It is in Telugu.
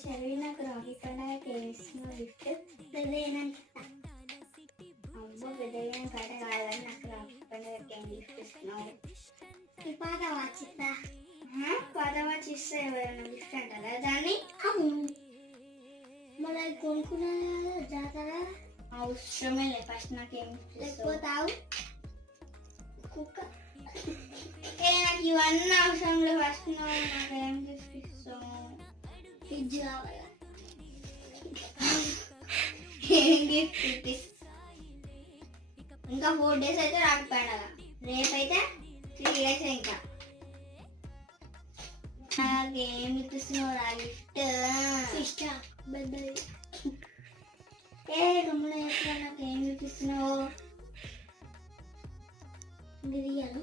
చదివి నాకు రాఖీ పండుగకి వేసిన గిఫ్ట్ పెద్దయినాక అమ్మ పెద్దయిన కట్ట కాదని నాకు రాఖీ పండుగకి ఏం గిఫ్ట్ ఇస్తున్నావు? ఈ పాత వాచ్ ఇస్తా. పాత వాచ్ ఇస్తే ఎవరైనా గిఫ్ట్ అంటారా దాన్ని? మళ్ళీ కొనుక్కున్నా జాతర అవసరమే లేదు. ఫస్ట్ నాకేం లేకపోతావు కుక్క నాకు ఇవన్నీ అవసరం లేదు. ఫస్ట్ నాకేం గిఫ్ట్ ఇస్తావు? ఫ్రిడ్జ్ కావాలా? ఏం గిఫ్ట్ ఇప్పిస్తా? ఇంకా 4 days అయితే రాఖీ పండుగ, రేపైతే 3 days. ఇంకా నాకేం ఇప్పిస్తున్నావు రా గిఫ్ట్? ఇష్టం పెద్దది. గమ్మున చెప్పిన నాకేం ఇప్పిస్తున్నావు? బిర్యానీ